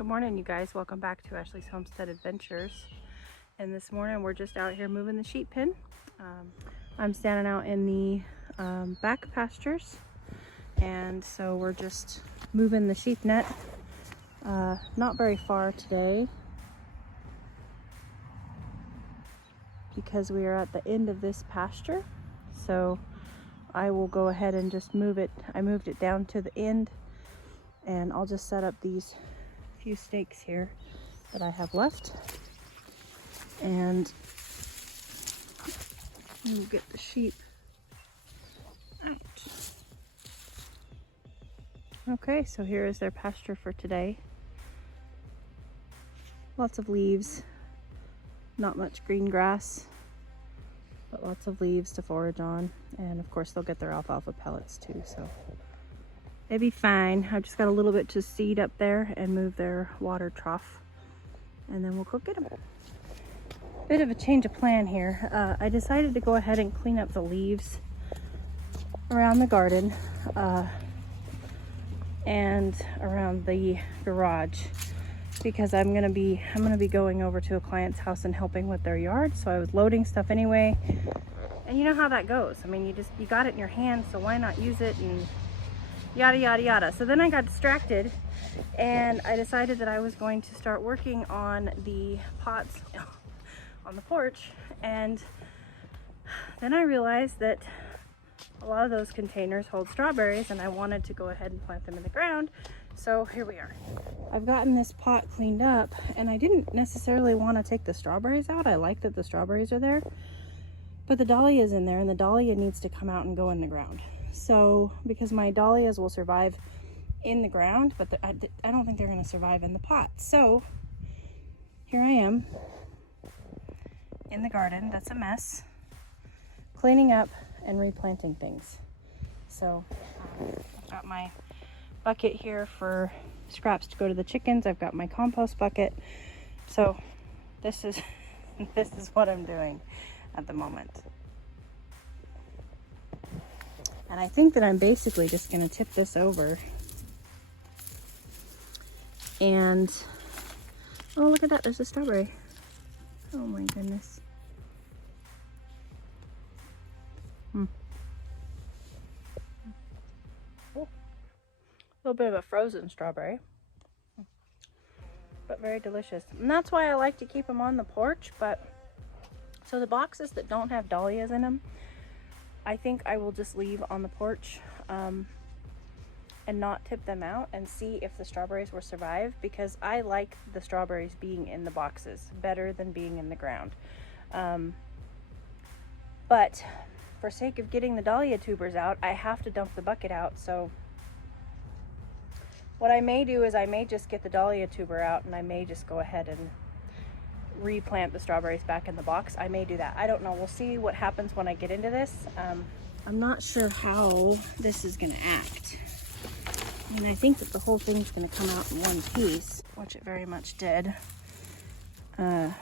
Good morning, you guys. Welcome back to Ashley's Homestead Adventures. And this morning we're just out here moving the sheep pen. I'm standing out in the back pastures, and so we're just moving the sheep net. Not very far today because we are at the end of this pasture. So I will go ahead and just move it. I moved it down to the end, and I'll just set up these few stakes here that I have left, and we'll get the sheep out. Okay, so here is their pasture for today. Lots of leaves, not much green grass, but lots of leaves to forage on, and of course they'll get their alfalfa pellets too, so they'll be fine. I've just got a little bit to seed up there and move their water trough, and then we'll go get them. Bit of a change of plan here. I decided to go ahead and clean up the leaves around the garden and around the garage, because I'm gonna be going over to a client's house and helping with their yard. So I was loading stuff anyway, and you know how that goes. I mean, you got it in your hand, so why not use it, and yada yada yada. So then I got distracted and I decided that I was going to start working on the pots on the porch, and then I realized that a lot of those containers hold strawberries, and I wanted to go ahead and plant them in the ground. So here we are. I've gotten this pot cleaned up, and I didn't necessarily want to take the strawberries out. I like that the strawberries are there, but the dahlia is in there, and the dahlia needs to come out and go in the ground. So, because my dahlias will survive in the ground, but I don't think they're going to survive in the pot. So, here I am in the garden. That's a mess. Cleaning up and replanting things. So, I've got my bucket here for scraps to go to the chickens. I've got my compost bucket. So, this is what I'm doing at the moment. And I think that I'm basically just going to tip this over. And, oh, look at that. There's a strawberry. Oh my goodness. Oh. A little bit of a frozen strawberry, but very delicious. And that's why I like to keep them on the porch. But so the boxes that don't have dahlias in them, I think I will just leave on the porch and not tip them out and see if the strawberries will survive, because I like the strawberries being in the boxes better than being in the ground. But for sake of getting the dahlia tubers out, I have to dump the bucket out. So what I may do is I may just get the dahlia tuber out, and I may just go ahead and replant the strawberries back in the box. I may do that. I don't know. We'll see what happens when I get into this. I'm not sure how this is going to act. I mean, I think that the whole thing's going to come out in one piece, which it very much did. Look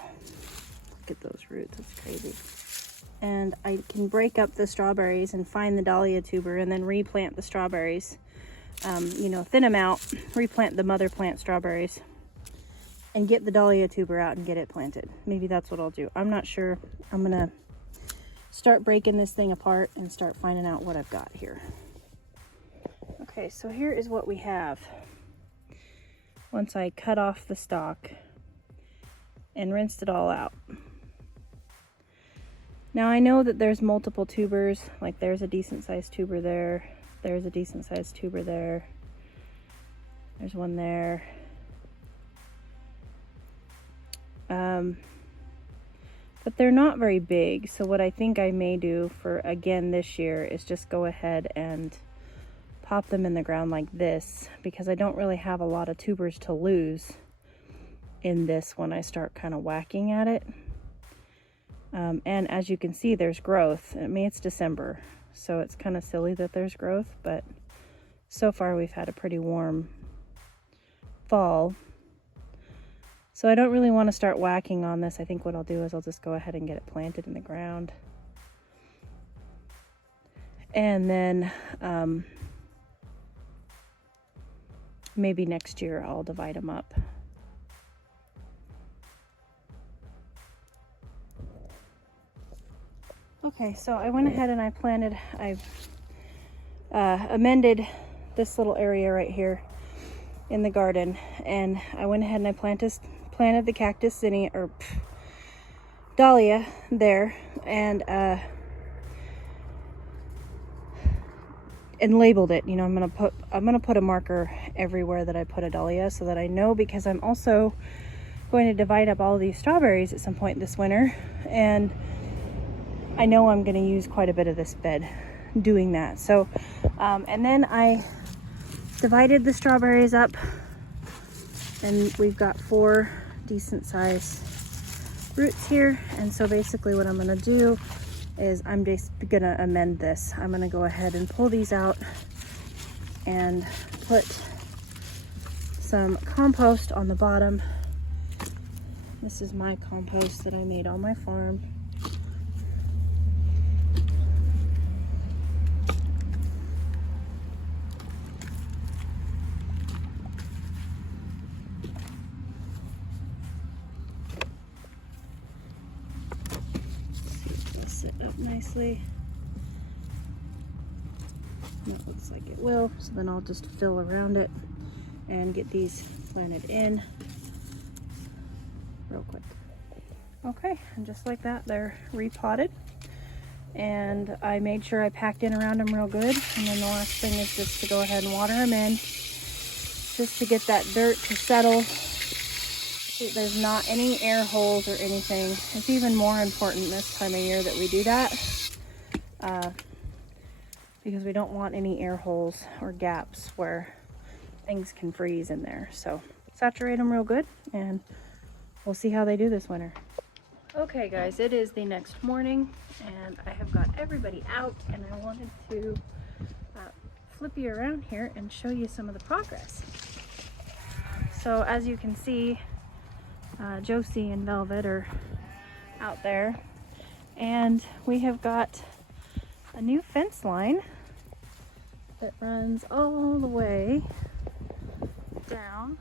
at those roots. That's crazy. And I can break up the strawberries and find the dahlia tuber and then replant the strawberries. You know, thin them out, replant the mother plant strawberries, and get the dahlia tuber out and get it planted. Maybe that's what I'll do. I'm not sure. I'm gonna start breaking this thing apart and start finding out what I've got here. Okay, so here is what we have. Once I cut off the stalk and rinsed it all out. Now I know that there's multiple tubers, like there's a decent sized tuber there, there's a decent sized tuber there, there's one there. But they're not very big. So what I think I may do for, again, this year is just go ahead and pop them in the ground like this, because I don't really have a lot of tubers to lose in this when I start kind of whacking at it. And as you can see, there's growth. I mean, it's December, so it's kind of silly that there's growth, but so far we've had a pretty warm fall. So I don't really want to start whacking on this. I think what I'll do is I'll just go ahead and get it planted in the ground. And then maybe next year I'll divide them up Okay, so I went ahead and I've amended this little area right here in the garden, and I went ahead and I planted the cactus zinnia, or Dahlia there, and labeled it. You know, I'm gonna put a marker everywhere that I put a Dahlia, so that I know, because I'm also going to divide up all of these strawberries at some point this winter, and I know I'm going to use quite a bit of this bed doing that. So and then I divided the strawberries up, and we've got 4 decent sized roots here. And so basically what I'm going to do is I'm just going to amend this. I'm going to go ahead and pull these out and put some compost on the bottom. This is my compost that I made on my farm. Set up nicely. That looks like it will. So then I'll just fill around it and get these planted in real quick. Okay, and just like that, they're repotted, and I made sure I packed in around them real good. And then the last thing is just to go ahead and water them in, just to get that dirt to settle. There's not any air holes or anything. It's even more important this time of year that we do that, because we don't want any air holes or gaps where things can freeze in there. So saturate them real good, and we'll see how they do this winter. Okay guys, it is the next morning, and I have got everybody out, and I wanted to flip you around here and show you some of the progress. So as you can see, Josie and Velvet are out there, and we have got a new fence line that runs all the way down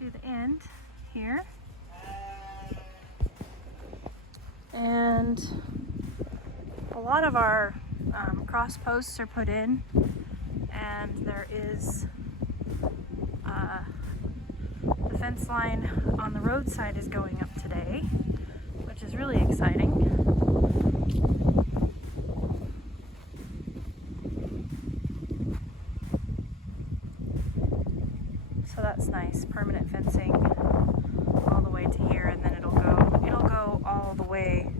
to the end here, and a lot of our cross posts are put in, and there is the fence line on the roadside is going up today, which is really exciting. So that's nice, permanent fencing all the way to here, and then it'll go all the way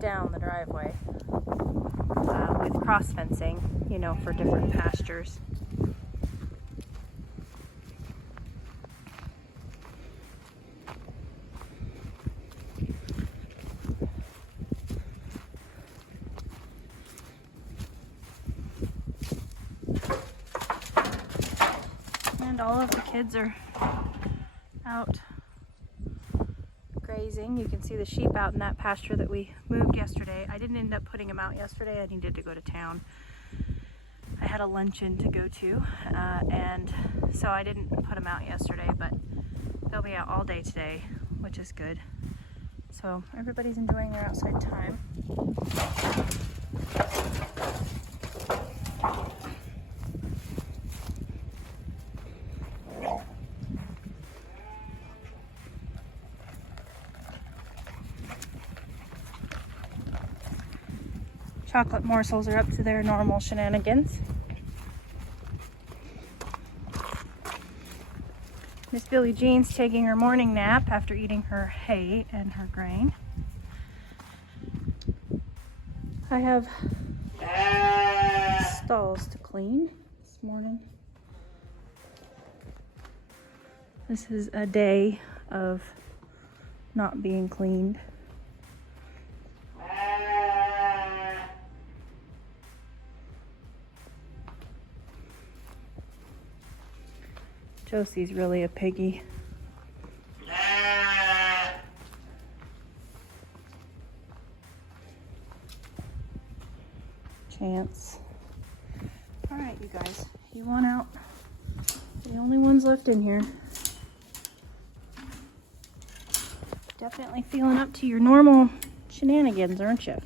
down the driveway with cross fencing, you know, for different pastures. And all of the kids are out grazing. You can see the sheep out in that pasture that we moved yesterday. I didn't end up putting them out yesterday. I needed to go to town. I had a luncheon to go to, and so I didn't put them out yesterday, but they'll be out all day today, which is good. So everybody's enjoying their outside time. Chocolate morsels are up to their normal shenanigans. Miss Billie Jean's taking her morning nap after eating her hay and her grain. I have stalls to clean this morning. This is a day of not being cleaned. Josie's really a piggy. Chance. All right, you guys, you want out? The only ones left in here. Definitely feeling up to your normal shenanigans, aren't you?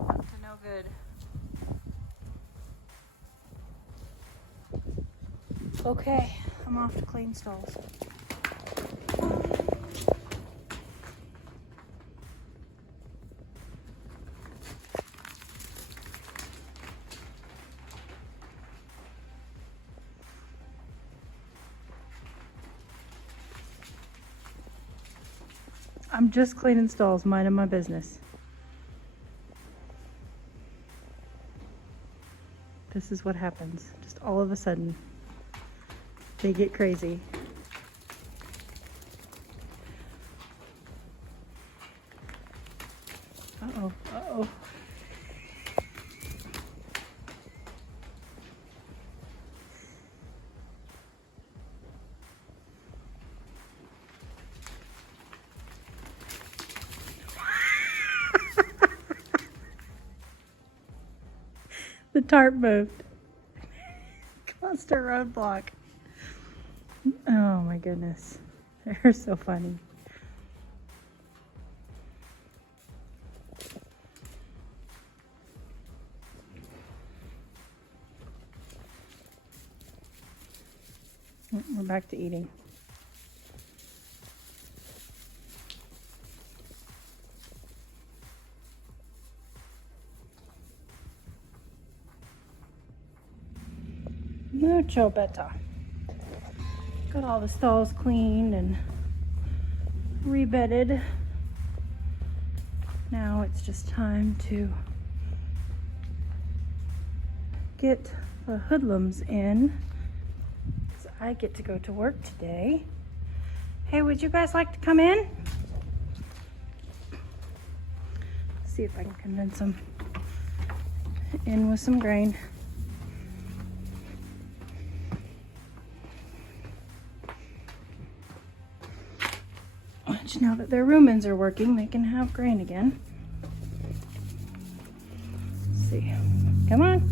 Up to no good. Okay, I'm off to clean stalls. I'm just cleaning stalls, minding my business. This is what happens. Just all of a sudden, they get crazy. Uh-oh, uh-oh. The tarp moved. Constant roadblock. Oh my goodness. They're so funny. We're back to eating. Mucho better. Got all the stalls cleaned and rebedded. Now it's just time to get the hoodlums in. So I get to go to work today. Hey, would you guys like to come in? See if I can convince them in with some grain. Now that their rumens are working, they can have grain again. Let's see. Come on.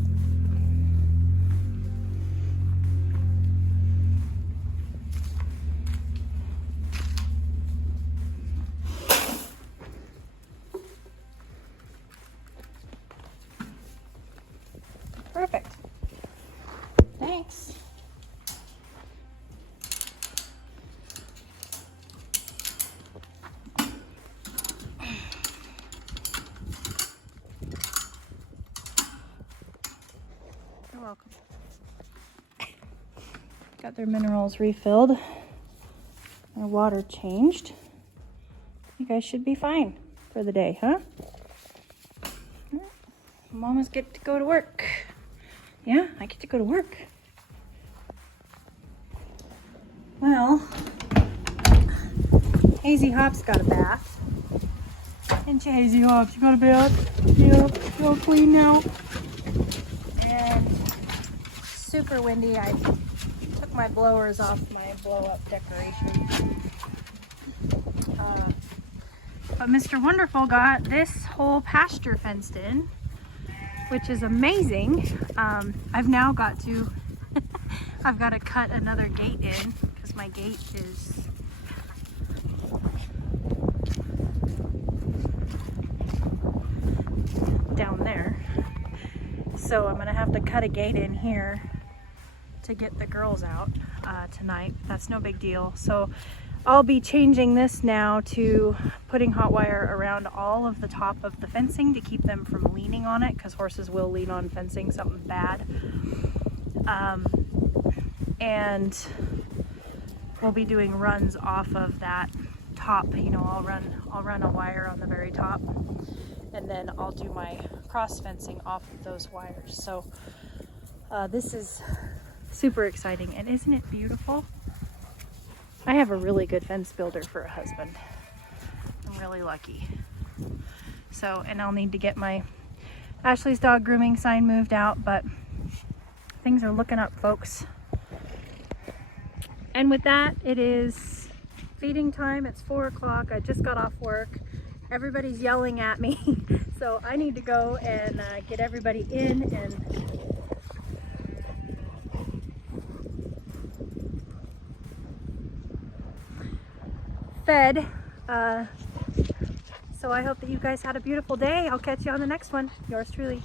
Perfect. Thanks. Welcome. Got their minerals refilled, their water changed. You guys should be fine for the day, huh? Mamas get to go to work. Yeah, I get to go to work. Well, Hazy Hop's got a bath. Ain't you, Hazy Hops? You got a bath? Yep, you all clean now. And super windy. I took my blowers off my blow-up decoration. But Mr. Wonderful got this whole pasture fenced in, which is amazing. I've now got to, I've got to cut another gate in because my gate is down there. So I'm gonna have to cut a gate in here to get the girls out tonight. That's no big deal. So I'll be changing this now to putting hot wire around all of the top of the fencing to keep them from leaning on it, because horses will lean on fencing, something bad. And we'll be doing runs off of that top. You know, I'll run a wire on the very top, and then I'll do my cross fencing off of those wires. So this is super exciting, and isn't it beautiful? I have a really good fence builder for a husband. I'm really lucky. So, and I'll need to get my Ashley's dog grooming sign moved out, but things are looking up, folks. And with that, it is feeding time. It's 4 o'clock. I just got off work. Everybody's yelling at me. So I need to go and get everybody in and fed. So I hope that you guys had a beautiful day. I'll catch you on the next one. Yours truly.